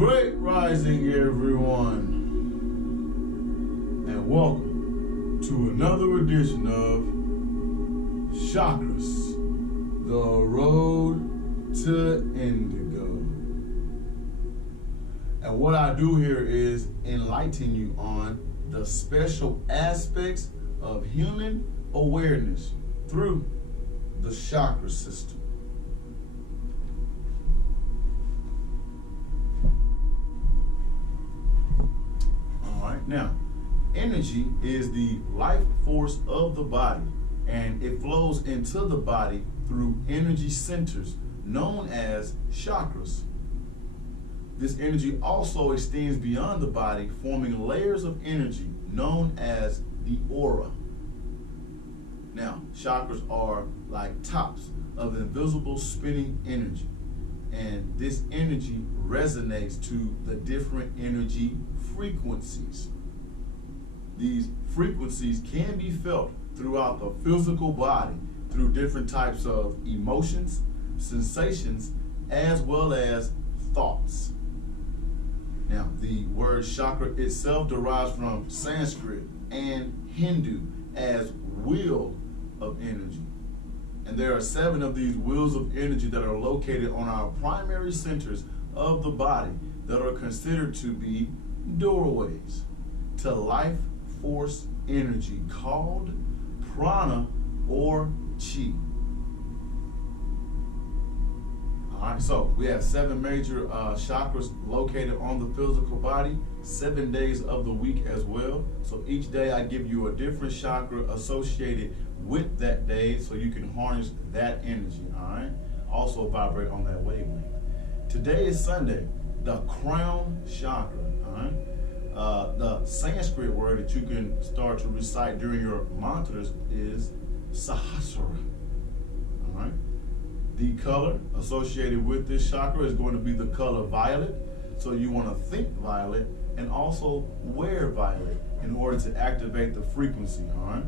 Great rising, everyone, and welcome to another edition of Chakras, the road to Indigo. And what I do here is enlighten you on the special aspects of human awareness through the chakra system. Now, energy is the life force of the body, and it flows into the body through energy centers known as chakras. This energy also extends beyond the body, forming layers of energy known as the aura. Now, chakras are like tops of invisible spinning energy, and this energy resonates to the different energy frequencies. These frequencies can be felt throughout the physical body through different types of emotions, sensations, as well as thoughts. Now, the word chakra itself derives from Sanskrit and Hindu as wheel of energy. And there are 7 of these wheels of energy that are located on our primary centers of the body that are considered to be doorways to life force energy called prana or chi. Alright, so we have 7 major chakras located on the physical body, 7 days of the week as well. So each day I give you a different chakra associated with that day so you can harness that energy, alright? Also vibrate on that wavelength. Today is Sunday, the Crown Chakra, alright? The Sanskrit word that you can start to recite during your mantras is Sahasrara. All right. The color associated with this chakra is going to be the color violet. So you want to think violet and also wear violet in order to activate the frequency. All right.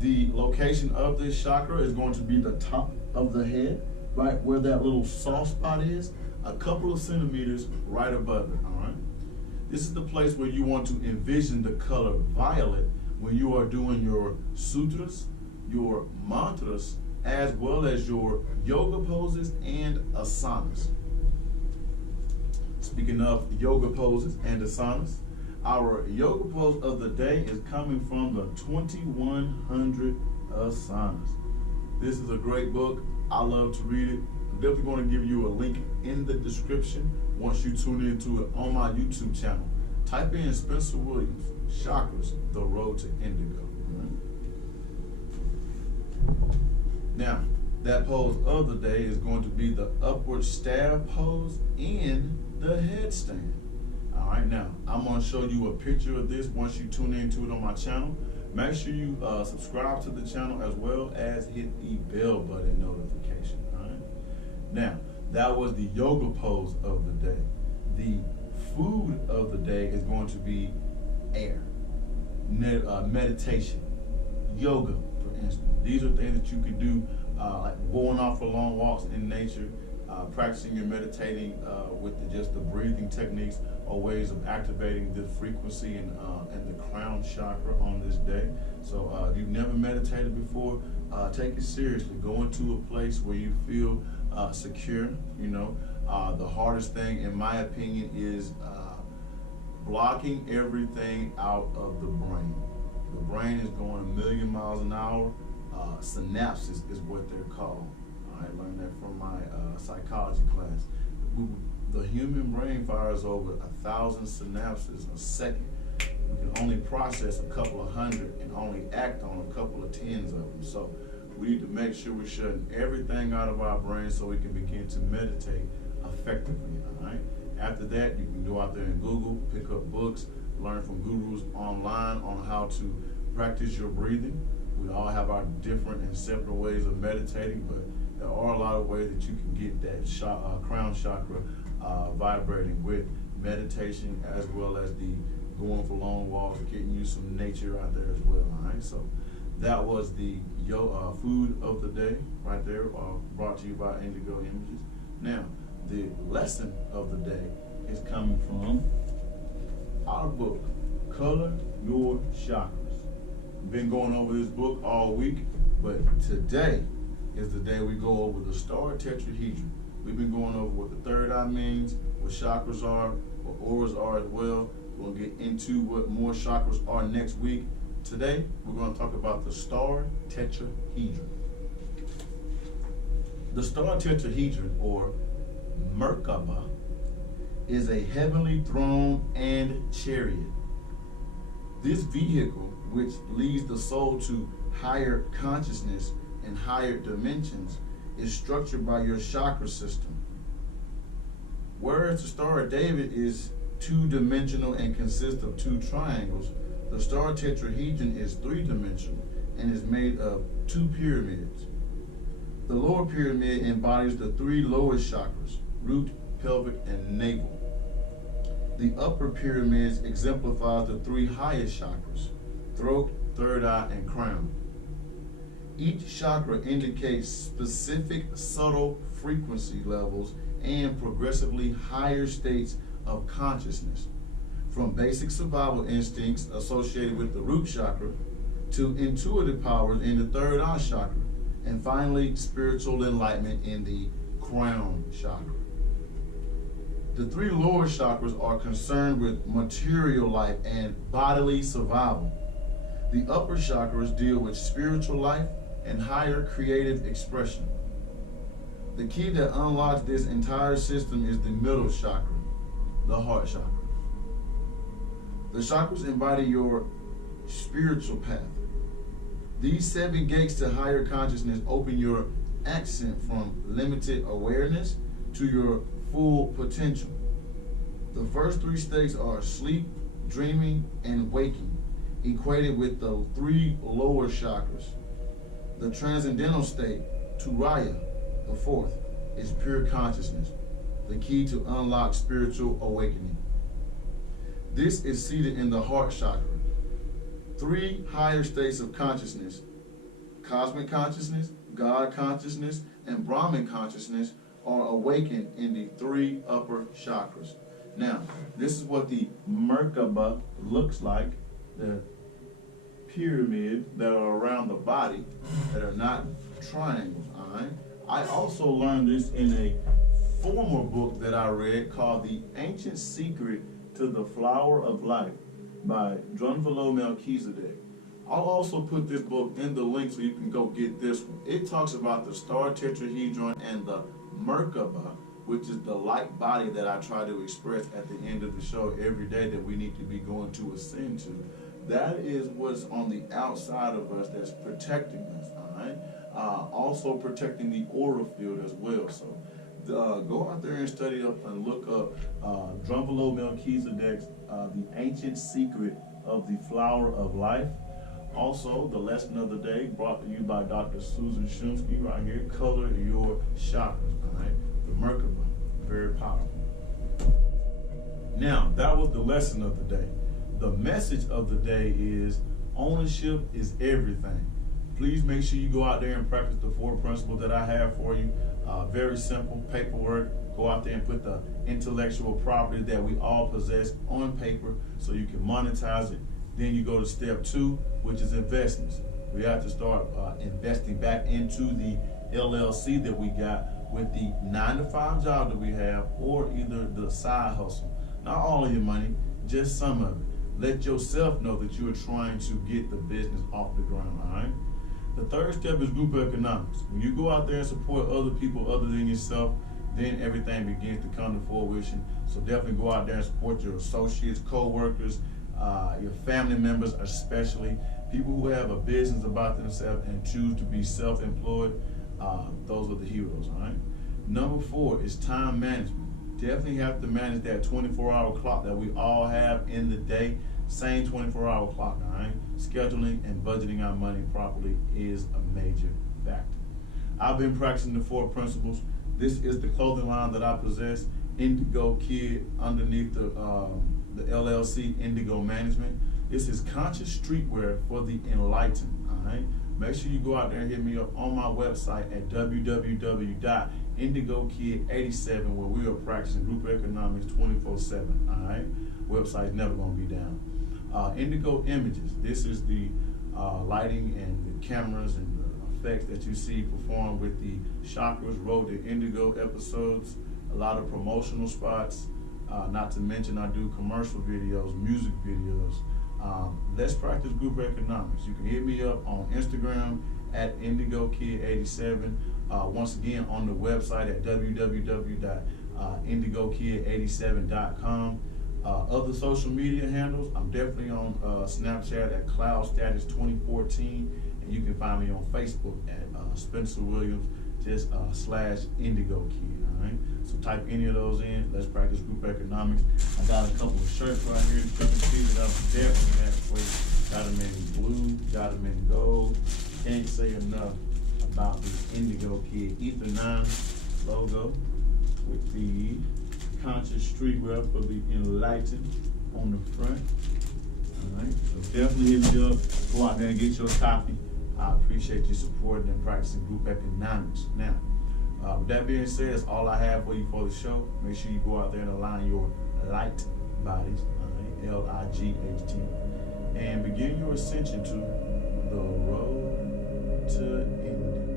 The location of this chakra is going to be the top of the head, right where that little soft spot is, a couple of centimeters right above it. All right. This is the place where you want to envision the color violet when you are doing your sutras, your mantras, as well as your yoga poses and asanas. Speaking of yoga poses and asanas, our yoga pose of the day is coming from the 2100 Asanas. This is a great book. I love to read it. I'm definitely going to give you a link in the description once you tune into it on my YouTube channel. Type in Spencer Williams, Chakras, the road to Indigo. Right? Now, that pose of the day is going to be the upward staff pose and the headstand. All right, now, I'm going to show you a picture of this once you tune into it on my channel. Make sure you subscribe to the channel as well as hit the bell button notification. All right? Now, that was the yoga pose of the day. The food of the day is going to be air, meditation, yoga, for instance. These are things that you can do, like going off for long walks in nature, practicing your meditating with just the breathing techniques or ways of activating this frequency and the crown chakra on this day. So if you've never meditated before, take it seriously. Go into a place where you feel secure. You know, the hardest thing, in my opinion, is blocking everything out of the brain. The brain is going a million miles an hour. Synapses is what they're called. I learned that from my psychology class. The human brain fires over 1,000 synapses a second. We can only process a couple of hundred and only act on a couple of tens of them. So we need to make sure we're shutting everything out of our brain so we can begin to meditate effectively. All right. After that, you can go out there and Google, pick up books, learn from gurus online on how to practice your breathing. We all have our different and separate ways of meditating, but there are a lot of ways that you can get that crown chakra vibrating with meditation, as well as the going for long walks, getting you some nature out there as well. All right, so that was the food of the day right there, brought to you by Indigo Images. Now, the lesson of the day is coming from our book, Color Your Chakras. We've been going over this book all week, but today is the day we go over the star tetrahedron. We've been going over what the third eye means, what chakras are, what auras are as well. We're going to get into what more chakras are next week. Today, we're going to talk about the star tetrahedron. The star tetrahedron, or Merkaba, is a heavenly throne and chariot. This vehicle, which leads the soul to higher consciousness and higher dimensions, is structured by your chakra system. Whereas the Star of David is two-dimensional and consists of two triangles, the star tetrahedron is three-dimensional and is made of two pyramids. The lower pyramid embodies the three lowest chakras, root, pelvic, and navel. The upper pyramids exemplifies the three highest chakras, throat, third eye, and crown. Each chakra indicates specific subtle frequency levels and progressively higher states of consciousness, from basic survival instincts associated with the root chakra to intuitive powers in the third eye chakra, and finally spiritual enlightenment in the crown chakra. The three lower chakras are concerned with material life and bodily survival. The upper chakras deal with spiritual life and higher creative expression. The key that unlocks this entire system is the middle chakra, the heart chakra. The chakras embody your spiritual path. These 7 gates to higher consciousness open your ascent from limited awareness to your full potential. The first 3 states are sleep, dreaming, and waking, equated with the 3 lower chakras. The transcendental state, Turaya, the 4th, is pure consciousness, the key to unlock spiritual awakening. This is seated in the heart chakra. 3 higher states of consciousness, cosmic consciousness, God consciousness, and Brahman consciousness, are awakened in the 3 upper chakras. Now, this is what the Merkaba looks like, the pyramids that are around the body that are not triangles. All right. I also learned this in a former book that I read called The Ancient Secret to the Flower of Life by Drunvalo Melchizedek. I'll also put this book in the link so you can go get this one. It talks about the star tetrahedron and the Merkaba, which is the light body that I try to express at the end of the show every day that we need to be going to ascend to. That is what's on the outside of us that's protecting us, all right? Also protecting the aura field as well. So go out there and study up and look up Drunvalo Melchizedek's The Ancient Secret of the Flower of Life. Also, the lesson of the day brought to you by Dr. Susan Shumsky right here, Color Your Chakras, all right? The Merkaba, very powerful. Now, that was the lesson of the day. The message of the day is ownership is everything. Please make sure you go out there and practice the 4 principles that I have for you. Very simple paperwork. Go out there and put the intellectual property that we all possess on paper so you can monetize it. Then you go to step 2, which is investments. We have to start investing back into the LLC that we got with the 9-to-5 job that we have, or either the side hustle. Not all of your money, just some of it. Let yourself know that you are trying to get the business off the ground, all right? The third step is group economics. When you go out there and support other people other than yourself, then everything begins to come to fruition. So definitely go out there and support your associates, co-workers, your family members, especially people who have a business about themselves and choose to be self-employed. Those are the heroes, all right? Number 4 is time management. Definitely have to manage that 24-hour clock that we all have in the day. Same 24-hour clock, all right? Scheduling and budgeting our money properly is a major factor. I've been practicing the 4 principles. This is the clothing line that I possess, Indigo Kid, underneath the LLC Indigo Management. This is conscious streetwear for the enlightened, all right? Make sure you go out there and hit me up on my website at www.indigo Indigo Kid 87, where we are practicing group economics 24/7. All right, website's never gonna be down. Indigo Images. This is the lighting and the cameras and the effects that you see performed with the Chakras Road to Indigo episodes. A lot of promotional spots. Not to mention, I do commercial videos, music videos. Let's practice group economics. You can hit me up on Instagram at IndigoKid87. Once again, on the website at www.indigokid87.com. Other social media handles, I'm definitely on Snapchat at CloudStatus2014, and you can find me on Facebook at Spencer Williams, just /Indigo Kid. All right, so type any of those in. Let's practice group economics. I got a couple of shirts right here that you can see that I'm definitely have for you. Got them in blue, got them in gold. Can't say enough about the Indigo Kid Ether 9 logo with the conscious streetwear for the enlightened on the front. All right, so definitely hit me up. Go out there and get your copy. I appreciate you supporting and practicing group economics. Now, with that being said, that's all I have for you for the show. Make sure you go out there and align your light bodies, L-I-G-H-T, and begin your ascension to the road to Indigo.